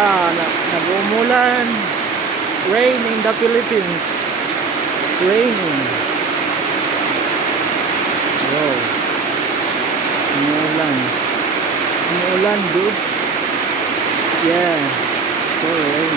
Nag-umulan. Rain in the Philippines. It's raining. Wow. Umuulan. Umuulan, dude. Yeah. So rain.